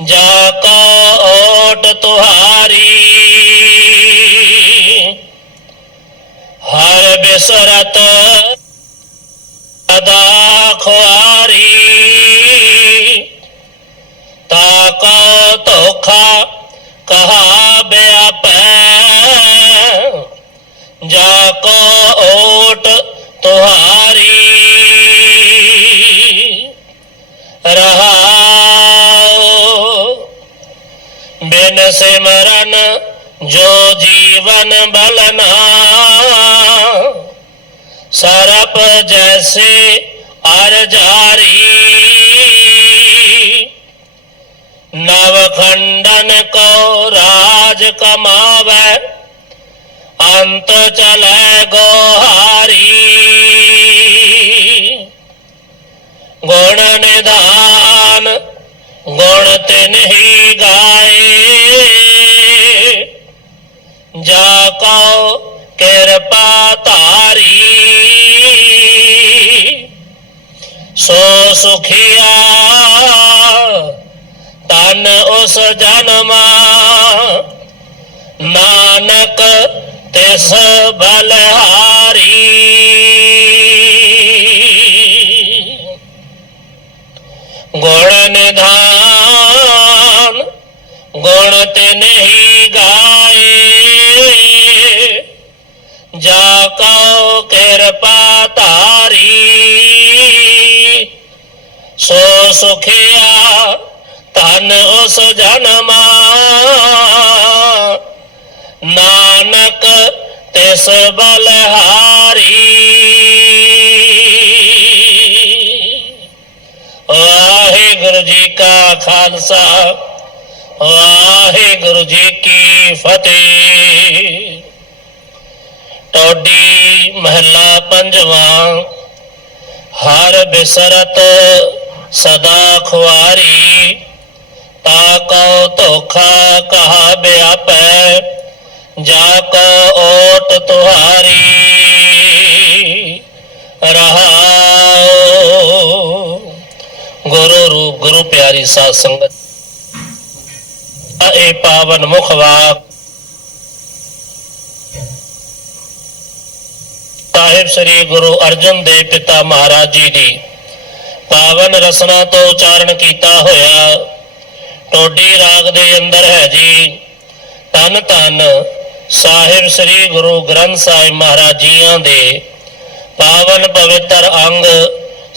ਜਾ ਕੋ ਓਟ ਤੁਹਾਰੀ ਹਰ ਬਿਸਰਤ ਸਦਾ ਖੁਆਰੀ ਤਾ ਕੋ ਧੋਖਾ ਕਹਾ ਬਿਆਪੈ ਜਾ ਕੋ रहा। बिन सिमरन जो जीवन बलना। सरप जैसे अर जारी। नव नवखंडन को राज कमावे। अंत चले गोहारी। ਗੁਣ ਨਿਧਾਨ, ਗੁਣ ਤੇ ਨਹੀਂ ਗਾਏ। ਜਾ ਕਉ ਕਿਰਪਾ ਧਾਰੀ, ਸੋ ਸੁਖਿਆ ਤਨ ਉਸ ਜਨਮਾ, ਨਾਨਕ ਤਿਸ ਬਲਹਾਰੀ। ਗੁਣ ਨਿਧਾਨ, ਗੁਣ ਤੇ ਨਹੀਂ ਗਾਏ। ਜਾ ਕਉ ਕਿਰਪਾ ਧਾਰੀ, ਸੋ ਸੁਖਿਆ ਧਨ ਉਸ ਜਨਮਾ। ਨਾਨਕ ਤਿਸ ਬਲਹਾਰੀ ਕਾ ਖਾਲਸਾ। ਵਾਹਿਗੁਰੂ ਜੀ ਕੀ ਫਤਿਹ। ਟੋਡੀ ਮਹੱਲਾ ਪੰਜਵਾਂ। ਹਰ ਬਿਸਰਤ ਸਦਾ ਖੁਆਰੀ। ਤਾ ਕਉ ਧੋਖਾ ਕਹਾ ਬਿਆਪੈ, ਜਾ ਕੋ ਓਟ ਤੁਹਾਰੀ। ਰਹਾਉ ਪਿਆਰੀ ਸਾਧ ਸੰਗਤ। ਆ ਪਾਵਨ ਮੁਖ ਵਾਕ। ਸਾਹਿਬ ਸ੍ਰੀ ਗੁਰੂ ਅਰਜਨ ਦੇਵ ਪਿਤਾ ਮਹਾਰਾਜ ਜੀ ਦੀ ਪਾਵਨ ਰਸਨਾ ਤੋਂ ਉਚਾਰਨ ਕੀਤਾ ਹੋਇਆ ਟੋਡੀ ਰਾਗ ਦੇ ਅੰਦਰ ਹੈ ਜੀ ਤਨ ਤਨ ਸਾਹਿਬ ਸ੍ਰੀ ਗੁਰੂ ਗ੍ਰੰਥ ਸਾਹਿਬ ਮਹਾਰਾਜ ਜੀਆਂ ਦੇ ਪਾਵਨ ਪਵਿੱਤਰ ਅੰਗ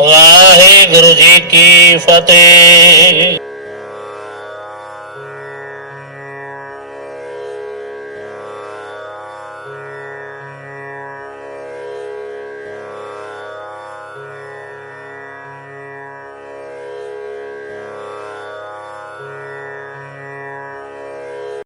ਵਾਹਿਗੁਰੂ ਜੀ ਕੀ ਫਤਿਹ।